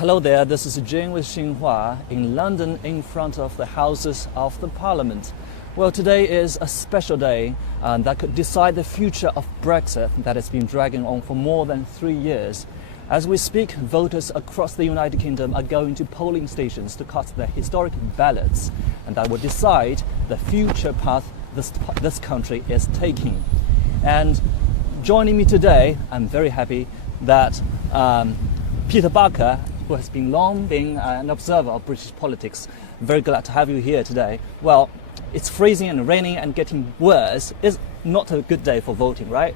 Hello there, this is Jane with Xinhua in London in front of the Houses of the Parliament. Well, today is a special day that could decide the future of Brexit that has been dragging on for more than 3 years. As we speak, voters across the United Kingdom are going to polling stations to cast their historic ballots, and that will decide the future path this country is taking. And joining me today, I'm very happy that Peter Barker, who has been long been an observer of British politics. Very glad to have you here today. Well, it's freezing and raining and getting worse. It's not a good day for voting, right?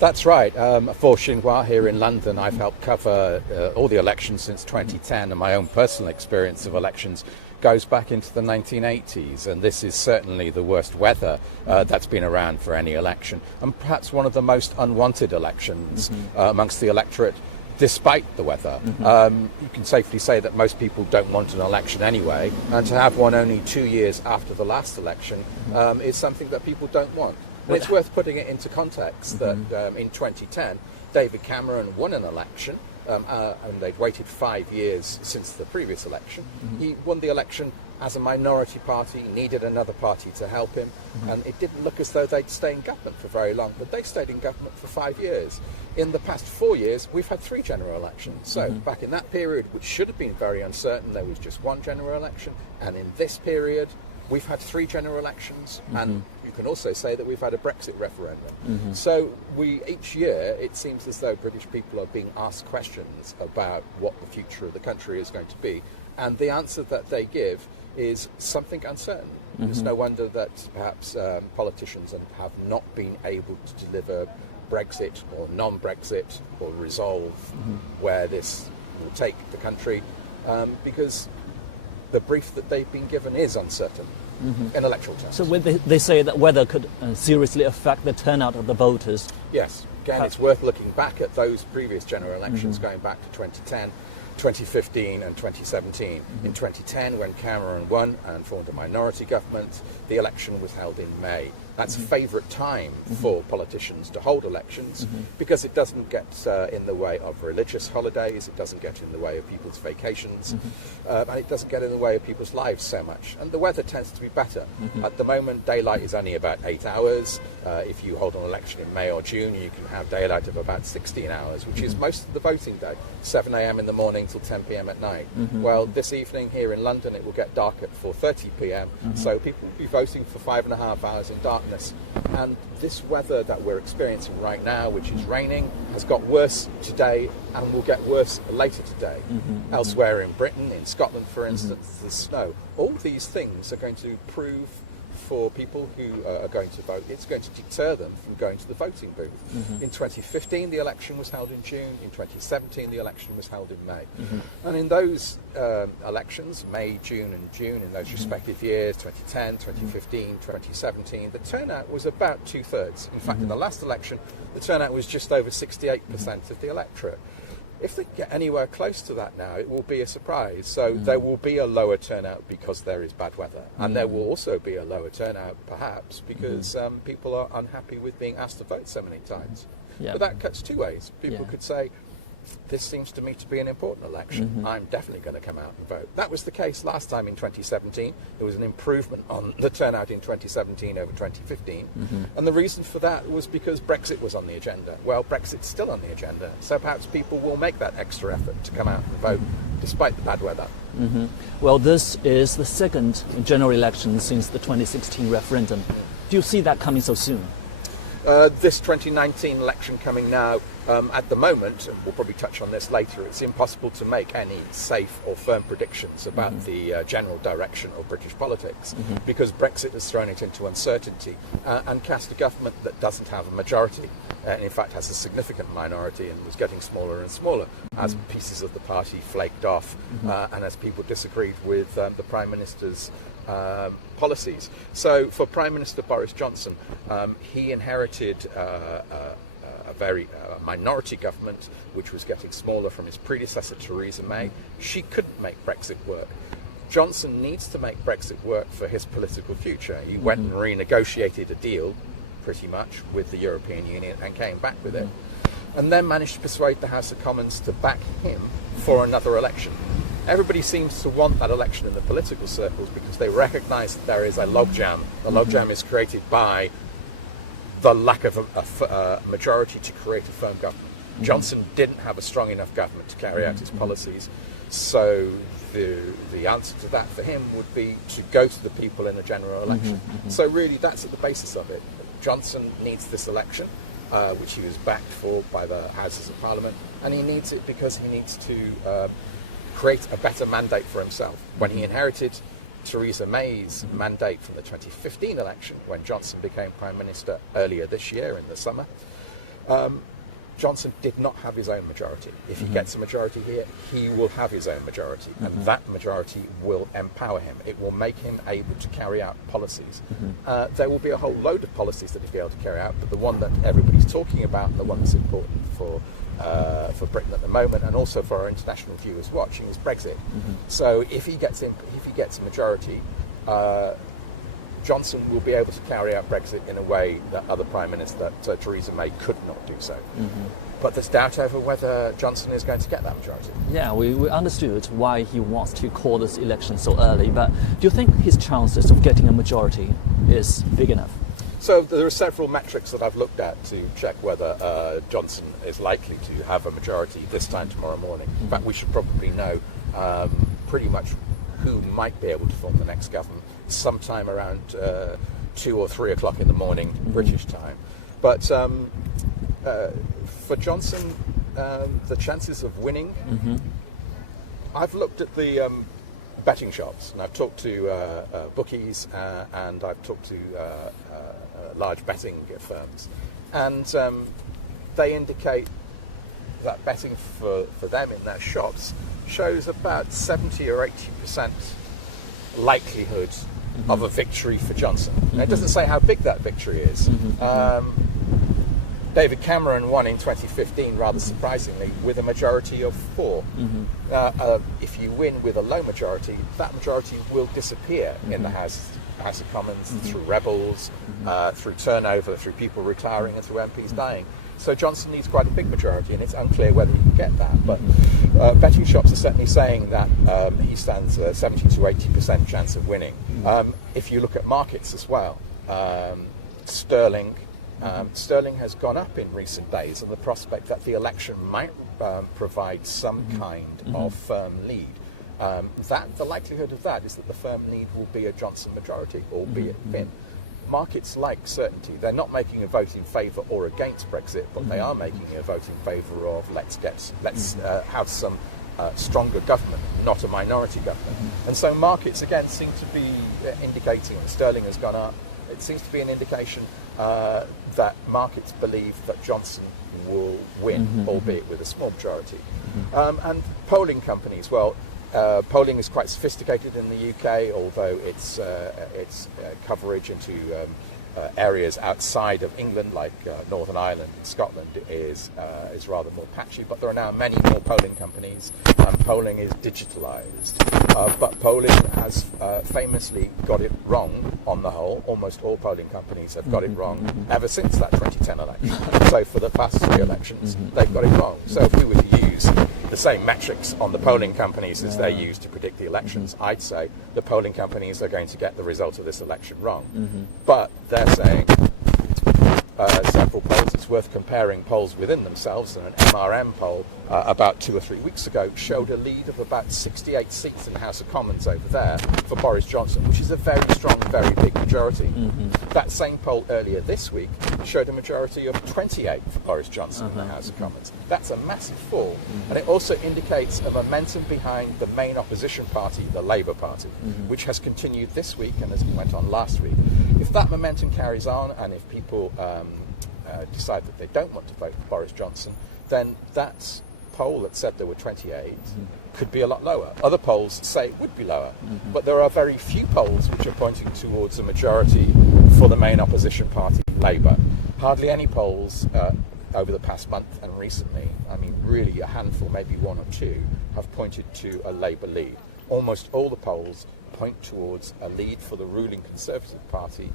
That's right. For Xinhua here in London, I've helped cover all the elections since 2010, and my own personal experience of elections goes back into the 1980s, and this is certainly the worst weather that's been around for any election, and perhaps one of the most unwanted elections amongst the electorate, despite the weather. You can safely say that most people don't want an election anyway, and to have one only 2 years after the last election is something that people don't want. And it's worth putting it into context that in 2010, David Cameron won an election, and they'd waited 5 years since the previous election. He won the election as a minority party, needed another party to help him, and it didn't look as though they'd stay in government for very long, but they stayed in government for 5 years. In the past 4 years, we've had 3 general elections. So back in that period, which should have been very uncertain, there was just 1 general election, and in this period, we've had 3 general elections, and you can also say that we've had a Brexit referendum. So each year, it seems as though British people are being asked questions about what the future of the country is going to be, and the answer that they give is something uncertain. It's no wonder that perhaps politicians have not been able to deliver Brexit or non-Brexit or resolve where this will take the country, because the brief that they've been given is uncertain in electoral terms. So when they say that weather could seriously affect the turnout of the voters. Yes, again, it's worth looking back at those previous general elections going back to 2010, 2015 and 2017. In 2010, when Cameron won and formed a minority government, the election was held in May. That's a favourite time for politicians to hold elections because it doesn't get in the way of religious holidays, it doesn't get in the way of people's vacations, and it doesn't get in the way of people's lives so much. And the weather tends to be better. At the moment, daylight is only about 8 hours. If you hold an election in May or June, you can have daylight of about 16 hours, which is most of the voting day, 7 a.m. in the morning till 10 p.m. at night. Well, this evening here in London, it will get dark at 4:30 p.m, so people will be voting for 5.5 hours in darkness. And this weather that we're experiencing right now, which is raining, has got worse today and will get worse later today. Elsewhere in Britain, in Scotland, for instance, there's snow. All these things are going to prove for people who are going to vote, it's going to deter them from going to the voting booth. In 2015, the election was held in June. In 2017, the election was held in May. And in those elections, May, June, in those respective years, 2010, 2015, 2017, the turnout was about 2/3. In fact, in the last election, the turnout was just over 68% of the electorate. If they get anywhere close to that now, it will be a surprise. So there will be a lower turnout because there is bad weather. And there will also be a lower turnout, perhaps, because people are unhappy with being asked to vote so many times. But that cuts 2 ways. People could say, this seems to me to be an important election. I'm definitely going to come out and vote. That was the case last time in 2017. There was an improvement on the turnout in 2017 over 2015. And the reason for that was because Brexit was on the agenda. Well, Brexit's still on the agenda. So perhaps people will make that extra effort to come out and vote despite the bad weather. Well, this is the second general election since the 2016 referendum. Do you see that coming so soon? This 2019 election coming now, at the moment, and we'll probably touch on this later, it's impossible to make any safe or firm predictions about the general direction of British politics because Brexit has thrown it into uncertainty and cast a government that doesn't have a majority, and in fact has a significant minority and was getting smaller and smaller as pieces of the party flaked off and as people disagreed with the Prime Minister's policies. So for Prime Minister Boris Johnson, he inherited a very minority government which was getting smaller from his predecessor Theresa May. She couldn't make Brexit work. Johnson needs to make Brexit work for his political future. He went and renegotiated a deal pretty much with the European Union and came back with it, and then managed to persuade the House of Commons to back him for another election. Everybody seems to want that election in the political circles because they recognise that there is a logjam. The logjam is created by the lack of a majority to create a firm government. Johnson didn't have a strong enough government to carry out his policies, so the answer to that for him would be to go to the people in a general election. So really that's at the basis of it. Johnson needs this election, which he was backed for by the Houses of Parliament, and he needs it because he needs to create a better mandate for himself. When he inherited Theresa May's mandate from the 2015 election, when Johnson became Prime Minister earlier this year in the summer, Johnson did not have his own majority. If he gets a majority here, he will have his own majority, and that majority will empower him. It will make him able to carry out policies. There will be a whole load of policies that he'll be able to carry out, but the one that everybody's talking about, and the one that's important for Britain at the moment, and also for our international viewers watching, is Brexit. So if he gets a majority, Johnson will be able to carry out Brexit in a way that other Prime Minister Theresa May could not do so. But there's doubt over whether Johnson is going to get that majority. Yeah, we understood why he wants to call this election so early, but do you think his chances of getting a majority is big enough? So there are several metrics that I've looked at to check whether Johnson is likely to have a majority this time tomorrow morning. In fact, we should probably know pretty much who might be able to form the next government sometime around 2 or 3 o'clock in the morning, British time. But for Johnson, the chances of winning, I've looked at the betting shops, and I've talked to bookies, and I've talked to large betting firms, and they indicate that betting for them in their shops shows about 70 or 80% likelihood of a victory for Johnson. Now, it doesn't say how big that victory is. David Cameron won in 2015, rather surprisingly, with a majority of 4. If you win with a low majority, that majority will disappear in the House of Commons through rebels, through turnover, through people retiring, and through MPs dying. So Johnson needs quite a big majority, and it's unclear whether he can get that. But betting shops are certainly saying that he stands a 70 to 80% chance of winning. If you look at markets as well, sterling has gone up in recent days, and the prospect that the election might provide some kind of firm lead. The likelihood of that is that the firm lead will be a Johnson majority, albeit thin. Markets like certainty. They're not making a vote in favour or against Brexit, but they are making a vote in favour of let's have some stronger government, not a minority government. And so markets again seem to be indicating that sterling has gone up. It seems to be an indication that markets believe that Johnson will win, albeit with a small majority. And polling companies, well, polling is quite sophisticated in the UK, although its coverage into areas outside of England, like Northern Ireland and Scotland, is rather more patchy. But there are now many more polling companies, and polling is digitalised. But polling has famously got it wrong on the whole. Almost all polling companies have got it wrong ever since that 2010 election. So for the past 3 elections, they've got it wrong. So if we were to use the same metrics on the polling companies as they use to predict the elections, I'd say the polling companies are going to get the result of this election wrong. But they're saying several polls, it's worth comparing polls within themselves, and an MRM poll about 2 or 3 weeks ago showed a lead of about 68 seats in the House of Commons over there for Boris Johnson, which is a very strong, very big majority. That same poll earlier this week showed a majority of 28 for Boris Johnson in the House of Commons. That's a massive fall, and it also indicates a momentum behind the main opposition party, the Labour Party, which has continued this week and as it went on last week. If that momentum carries on, and if people decide that they don't want to vote for Boris Johnson, then that poll that said there were 28 could be a lot lower. Other polls say it would be lower, but there are very few polls which are pointing towards a majority for the main opposition party, Labour. Hardly any polls over the past month and recently, I mean really a handful, maybe 1 or 2, have pointed to a Labour lead. Almost all the polls point towards a lead for the ruling Conservative Party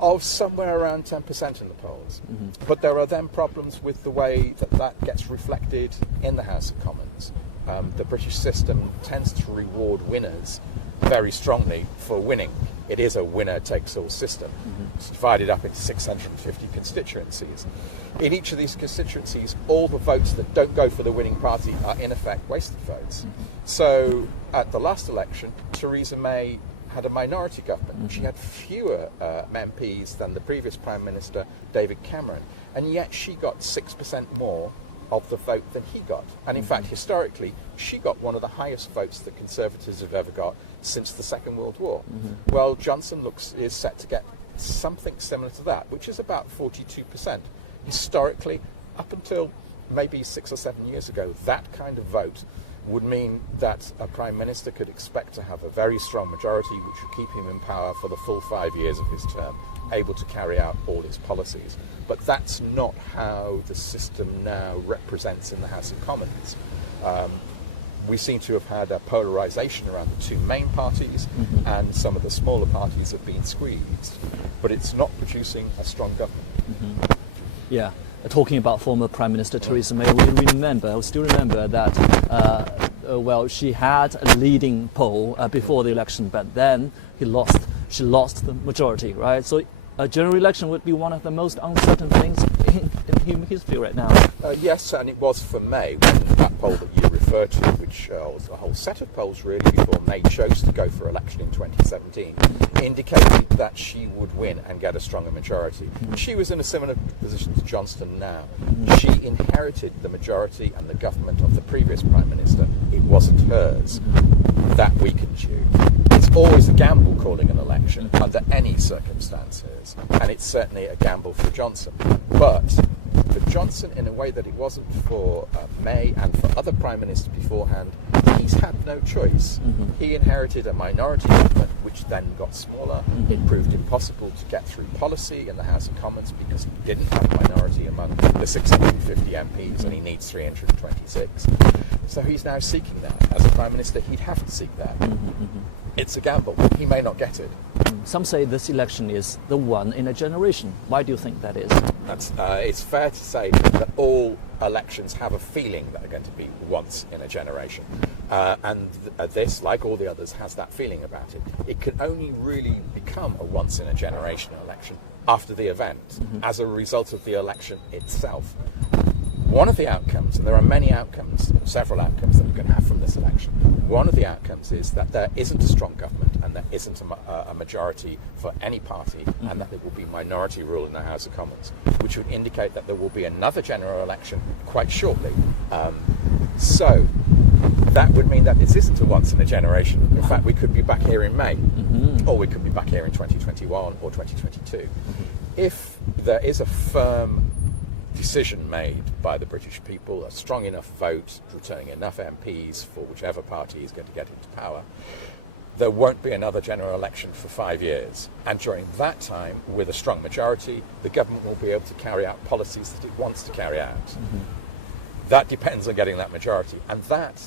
of somewhere around 10% in the polls. But there are then problems with the way that gets reflected in the House of Commons. the British system tends to reward winners very strongly for winning. It is a winner-takes-all system. It's divided up into 650 constituencies. In each of these constituencies, all the votes that don't go for the winning party are in effect wasted votes. So at the last election, Theresa May had a minority government. She had fewer MPs than the previous Prime Minister, David Cameron, and yet she got 6% more of the vote than he got. And in fact, historically, she got one of the highest votes that Conservatives have ever got since the Second World War. Well, Johnson is set to get something similar to that, which is about 42%. Historically, up until maybe 6 or 7 years ago, that kind of vote would mean that a Prime Minister could expect to have a very strong majority which would keep him in power for the full 5 years of his term, able to carry out all his policies. But that's not how the system now represents in the House of Commons. We seem to have had a polarisation around the two main parties, and some of the smaller parties have been squeezed. But it's not producing a strong government. Yeah. Talking about former Prime Minister Theresa May, we still remember that, she had a leading poll before the election, but then she lost the majority, right? So a general election would be one of the most uncertain things in human history right now. Yes, and it was for May, when that poll that you referred to, which was a whole set of polls really before May chose to go for election in 2017, indicated that she would win and get a stronger majority. She was in a similar position to Johnson now. She inherited the majority and the government of the previous Prime Minister. It wasn't hers. That weakened you. It's always a gamble calling an election under any circumstances, and it's certainly a gamble for Johnson. But for Johnson, in a way that it wasn't for May and for other Prime Ministers beforehand, he's had no choice. He inherited a minority government which then got smaller. It proved impossible to get through policy in the House of Commons because he didn't have a minority among the 650 MPs, and he needs 326. So he's now seeking that. As a Prime Minister, he'd have to seek that. It's a gamble. He may not get it. Some say this election is the one in a generation. Why do you think that is? It's fair to say that all elections have a feeling that they're going to be once in a generation. And this, like all the others, has that feeling about it. It can only really become a once in a generation election after the event, as a result of the election itself. One of the outcomes, and there are many outcomes, several outcomes that we're going to have from this election, one of the outcomes is that there isn't a strong government and there isn't a majority for any party, and that there will be minority rule in the House of Commons, which would indicate that there will be another general election quite shortly. So that would mean that this isn't a once in a generation. In fact, we could be back here in May, or we could be back here in 2021 or 2022. If there is a firm decision made by the British people, a strong enough vote, returning enough MPs for whichever party is going to get into power, there won't be another general election for 5 years. And during that time, with a strong majority, the government will be able to carry out policies that it wants to carry out. That depends on getting that majority, and that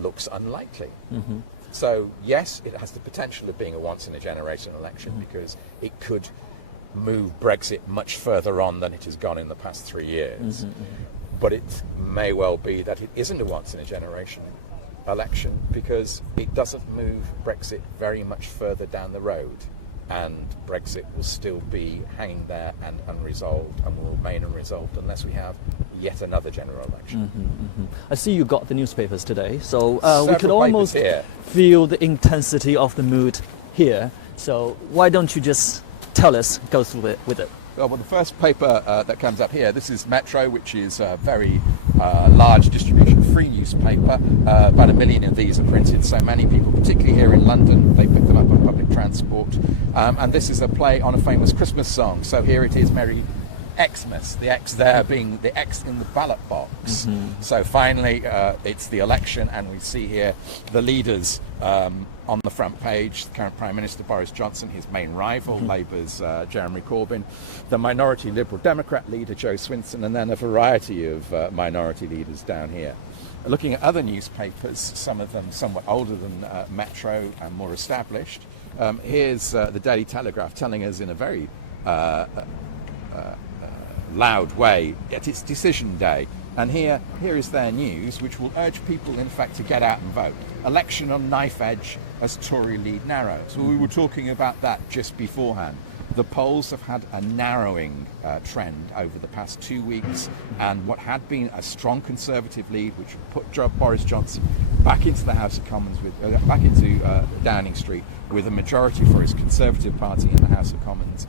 looks unlikely. So yes, it has the potential of being a once in a generation election, because it could move Brexit much further on than it has gone in the past 3 years. But it may well be that it isn't a once in a generation election, because it doesn't move Brexit very much further down the road, and Brexit will still be hanging there and unresolved, and will remain unresolved unless we have yet another general election. I see you got the newspapers today, so we could Several almost papers here. feel the intensity of the mood here. So why don't you just tell us, go through it with it? Well, the first paper that comes up here, this is Metro, which is a very large distribution-free newspaper. About 1 million of these are printed, so many people, particularly here in London, they pick them up on public transport. And this is a play on a famous Christmas song. So here it is, Merry Xmas, the X there being the X in the ballot box. So finally, it's the election, and we see here the leaders on the front page: the current Prime Minister Boris Johnson, his main rival, Labour's Jeremy Corbyn, the minority Liberal Democrat leader Jo Swinson, and then a variety of minority leaders down here. Looking at other newspapers, some of them somewhat older than Metro and more established, here's the Daily Telegraph telling us in a very loud way that it's decision day. And here is their news, which will urge people, in fact, to get out and vote. Election on knife edge as Tory lead narrows. So we were talking about that just beforehand. The polls have had a narrowing trend over the past 2 weeks, and what had been a strong Conservative lead, which put Boris Johnson back into the House of Commons, back into Downing Street, with a majority for his Conservative Party in the House of Commons,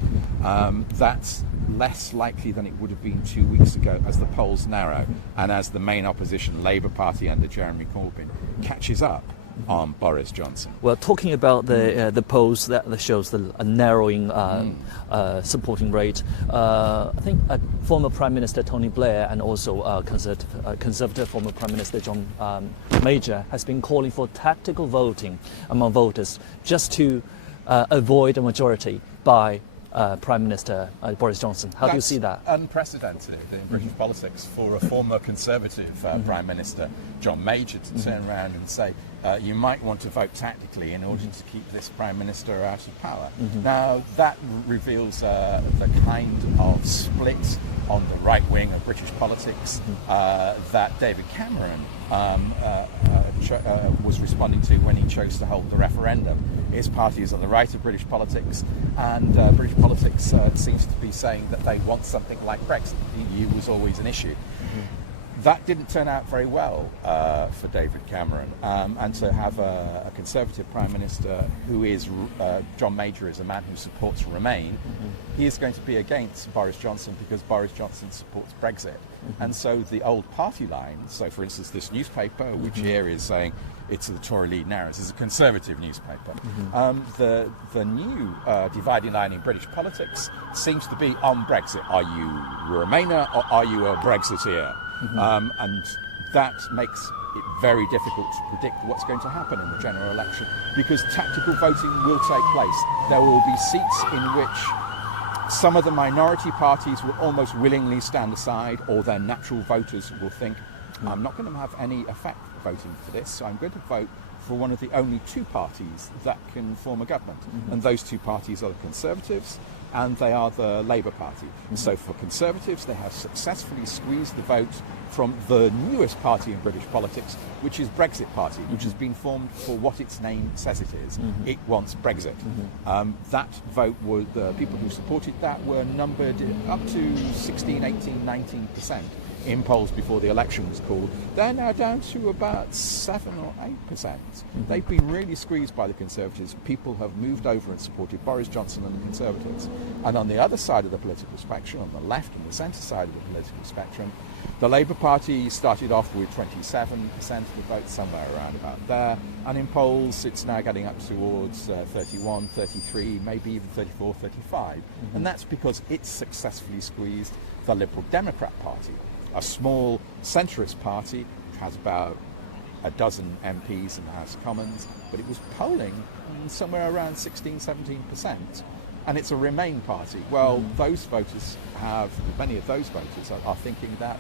that's less likely than it would have been 2 weeks ago as the polls narrow and as the main opposition, Labour Party under Jeremy Corbyn, catches up on Boris Johnson. Well, talking about the polls that shows a narrowing supporting rate, I think former Prime Minister Tony Blair and also Conservative former Prime Minister John Major has been calling for tactical voting among voters just to avoid a majority by Prime Minister Boris Johnson. How do you see that? Unprecedented in British politics for a former Conservative Prime Minister, John Major, to turn around and say, you might want to vote tactically in order to keep this Prime Minister out of power. Now, that reveals the kind of split on the right wing of British politics that David Cameron was responding to when he chose to hold the referendum. His party is on the right of British politics, and British politics seems to be saying that they want something like Brexit. The EU was always an issue. That didn't turn out very well for David Cameron, and to have a Conservative Prime Minister who is, John Major is a man who supports Remain, he is going to be against Boris Johnson because Boris Johnson supports Brexit. And so the old party line, so for instance this newspaper, which here is saying it's the Tory lead narrative, is a Conservative newspaper. The new dividing line in British politics seems to be on Brexit. Are you a Remainer or are you a Brexiteer? And that makes it very difficult to predict what's going to happen in the general election, because tactical voting will take place. There will be seats in which some of the minority parties will almost willingly stand aside, or their natural voters will think, I'm not going to have any effect voting for this, so I'm going to vote for one of the only two parties that can form a government. And those two parties are the Conservatives and they are the Labour Party. So for Conservatives, they have successfully squeezed the vote from the newest party in British politics, which is Brexit Party, which has been formed for what its name says it is. It wants Brexit. That vote, the people who supported that were numbered up to 16, 18, 19% in polls before the election was called. They're now down to about 7 or 8%. They've been really squeezed by the Conservatives. People have moved over and supported Boris Johnson and the Conservatives. And on the other side of the political spectrum, on the left and the centre side of the political spectrum, the Labour Party started off with 27% of the vote, somewhere around about there. And in polls, it's now getting up towards 31, 33, maybe even 34, 35. And that's because it's successfully squeezed the Liberal Democrat Party, a small centrist party which has about a dozen MPs in the House of Commons, but it was polling somewhere around 16, 17%. And it's a Remain party. Well, those voters many of those voters are thinking that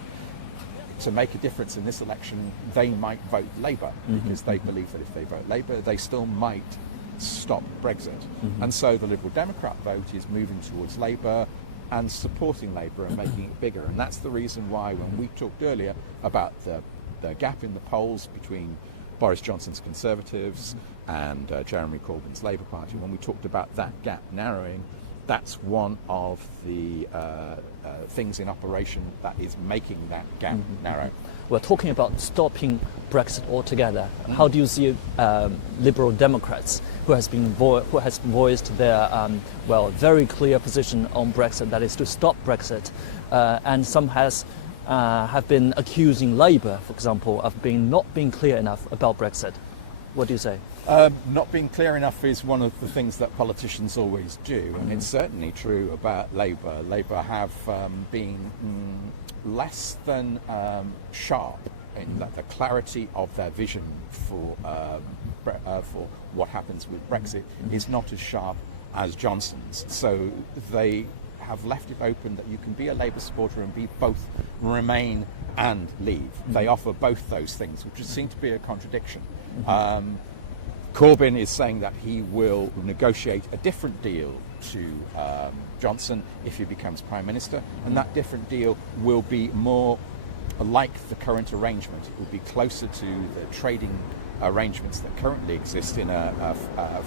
to make a difference in this election, they might vote Labour, because they believe that if they vote Labour, they still might stop Brexit. And so the Liberal Democrat vote is moving towards Labour and supporting Labour and making it bigger. And that's the reason why, when we talked earlier about the gap in the polls between Boris Johnson's Conservatives and Jeremy Corbyn's Labour Party, when we talked about that gap narrowing, that's one of the things in operation that is making that gap narrow. We're talking about stopping Brexit altogether. How do you see Liberal Democrats, who has voiced their very clear position on Brexit, that is to stop Brexit, and some have been accusing Labour, for example, of not being clear enough about Brexit? What do you say? Not being clear enough is one of the things that politicians always do, and it's certainly true about Labour. Labour have been less than sharp in the clarity of their vision for what happens with Brexit is not as sharp as Johnson's. So they have left it open that you can be a Labour supporter and be both Remain and Leave. They offer both those things, which seem to be a contradiction. Corbyn is saying that he will negotiate a different deal to Johnson if he becomes Prime Minister, and that different deal will be more like the current arrangement, it would be closer to the trading arrangements that currently exist in a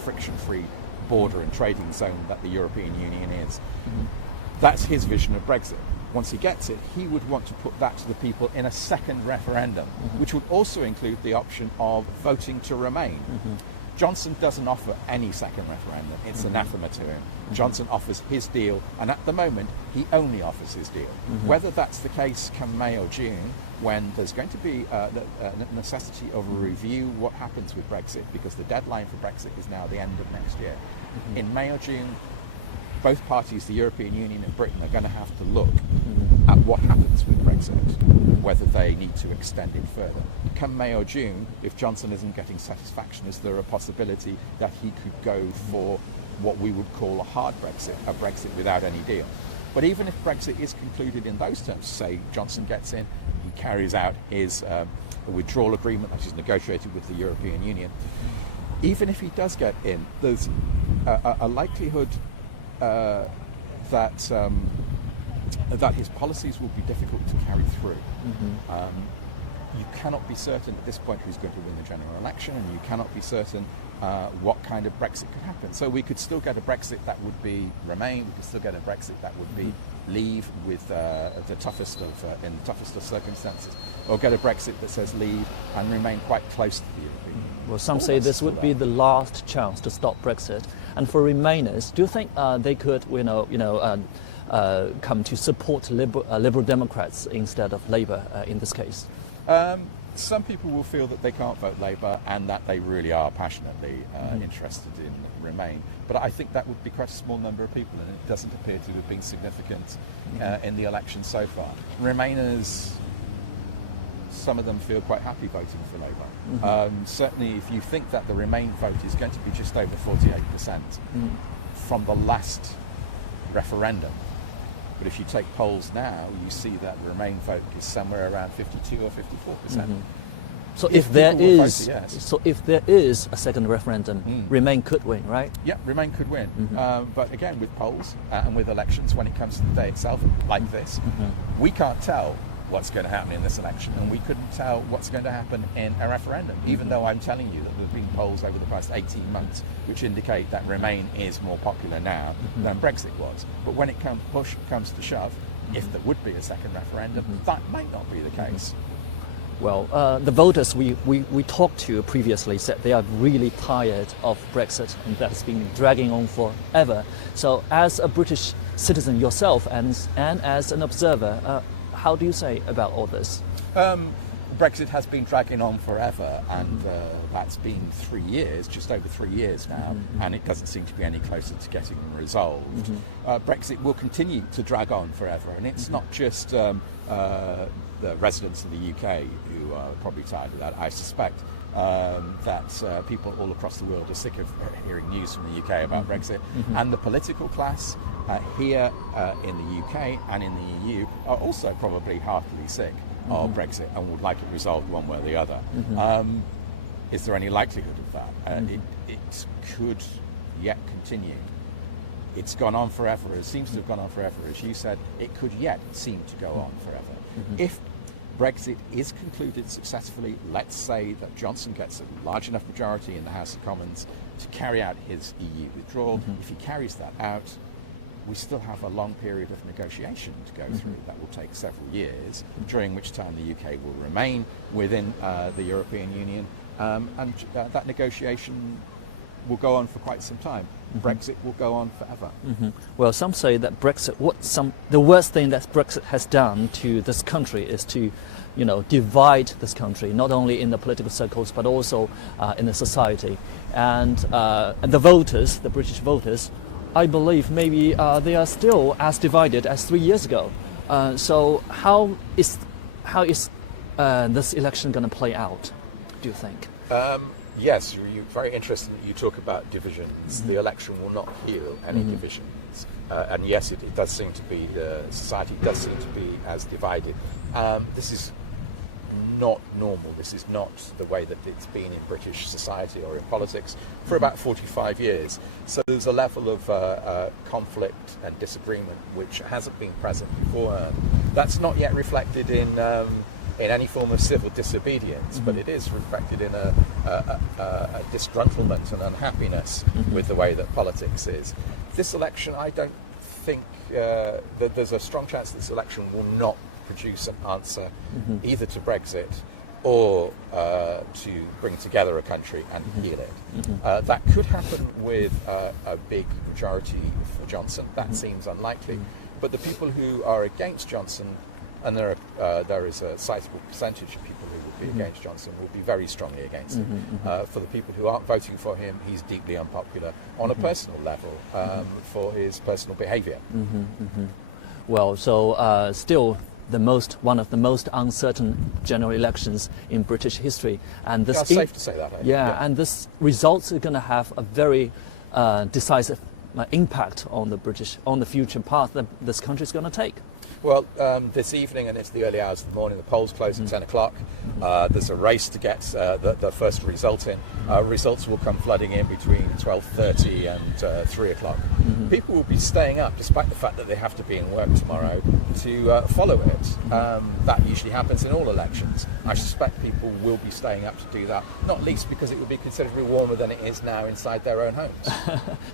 friction-free border and trading zone that the European Union is. That's his vision of Brexit. Once he gets it, he would want to put that to the people in a second referendum, which would also include the option of voting to remain. Johnson doesn't offer any second referendum. It's anathema to him. Johnson offers his deal, and at the moment, he only offers his deal. Whether that's the case come May or June, when there's going to be a necessity of a review what happens with Brexit, because the deadline for Brexit is now the end of next year. In May or June, both parties, the European Union and Britain, are going to have to look at what happens with Brexit, whether they need to extend it further. Come May or June, if Johnson isn't getting satisfaction, is there a possibility that he could go for what we would call a hard Brexit, a Brexit without any deal? But even if Brexit is concluded in those terms, say Johnson gets in, he carries out his withdrawal agreement that is negotiated with the European Union, even if he does get in, there's a likelihood that his policies will be difficult to carry through. You cannot be certain at this point who's going to win the general election, and you cannot be certain what kind of Brexit could happen. So we could still get a Brexit that would be remain. We could still get a Brexit that would be leave with in the toughest of circumstances, or get a Brexit that says leave and remain quite close to the European Union. Well, some say this would be the last chance to stop Brexit. And for Remainers, do you think they could, come to support Liberal Democrats instead of Labour in this case? Some people will feel that they can't vote Labour and that they really are passionately interested in Remain. But I think that would be quite a small number of people, and it doesn't appear to have been significant in the election so far. Remainers, some of them feel quite happy voting for Labour. Certainly if you think that the Remain vote is going to be just over 48% from the last referendum, but if you take polls now, you see that the Remain vote is somewhere around 52 or 54%. So if there is a second referendum, Remain could win, right? Yeah, Remain could win. But again, with polls and with elections, when it comes to the day itself, like this, we can't tell what's going to happen in this election, and we couldn't tell what's going to happen in a referendum, even though I'm telling you that there have been polls over the past 18 months which indicate that Remain is more popular now than Brexit was. But when it push comes to shove, if there would be a second referendum, that might not be the case. Well, the voters we talked to previously said they are really tired of Brexit, and that has been dragging on forever. So as a British citizen yourself and as an observer, how do you say about all this? Brexit has been dragging on forever, and that's been 3 years, just over 3 years now, and it doesn't seem to be any closer to getting resolved. Brexit will continue to drag on forever, and it's not just the residents of the UK who are probably tired of that. I suspect that people all across the world are sick of hearing news from the UK about Brexit, and the political class here in the UK and in the EU are also probably heartily sick of Brexit and would like it resolved one way or the other. Is there any likelihood of that? It could yet continue. It's gone on forever. It seems to have gone on forever. As you said, it could yet seem to go on forever. If Brexit is concluded successfully, let's say that Johnson gets a large enough majority in the House of Commons to carry out his EU withdrawal. If he carries that out, we still have a long period of negotiation to go through. That will take several years, during which time the UK will remain within the European Union, and that negotiation will go on for quite some time. Brexit will go on forever. Well, some say that the worst thing that Brexit has done to this country is to, divide this country, not only in the political circles but also in the society. And the voters, the British voters, I believe maybe they are still as divided as 3 years ago. So how is this election going to play out, do you think? Yes, you're very interesting that you talk about divisions. The election will not heal any divisions. And yes, it does seem to be, society does seem to be as divided. This is not normal. This is not the way that it's been in British society or in politics for about 45 years. So there's a level of conflict and disagreement which hasn't been present before. That's not yet reflected in in any form of civil disobedience, but it is reflected in a disgruntlement and unhappiness with the way that politics is. This election, I don't think that there's a strong chance this election will not produce an answer either to Brexit or to bring together a country and heal it. That could happen with a big majority for Johnson. That seems unlikely. But the people who are against Johnson, and there is a sizable percentage of people who will be against Johnson, will be very strongly against him. For the people who aren't voting for him, he's deeply unpopular on a personal level for his personal behaviour. Well, so still one of the most uncertain general elections in British history, and this safe to say that. And this results are going to have a very decisive impact on the future path that this country is going to take. Well, this evening and into the early hours of the morning, the polls close at 10 o'clock. There's a race to get the first result in. Results will come flooding in between 12:30 and 3 o'clock. People will be staying up, despite the fact that they have to be in work tomorrow, to follow it. That usually happens in all elections. I suspect people will be staying up to do that, not least because it will be considerably warmer than it is now inside their own homes.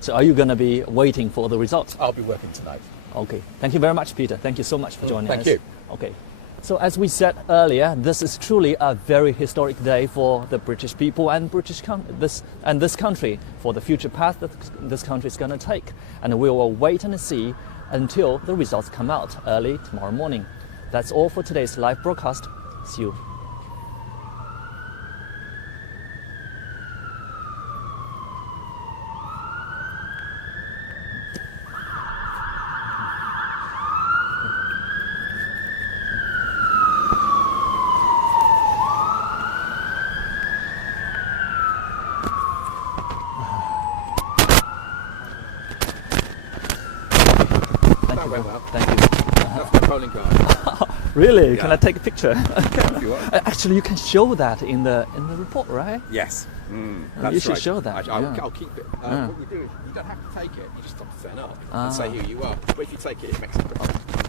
So are you going to be waiting for the results? I'll be working tonight. Okay. Thank you very much, Peter. Thank you so much for joining us. Thank you. Okay. So as we said earlier, this is truly a very historic day for the British people and this country, for the future path that this country is going to take. And we will wait and see until the results come out early tomorrow morning. That's all for today's live broadcast. See you. Went well. Thank you. That's my polling card. Really? Yeah. Can I take a picture? If you want. Actually, you can show that in the report, right? Yes. That's you should show that. I'll keep it. What we do is you don't have to take it. You just have to turn up and say who you are. But if you take it, it makes a difference.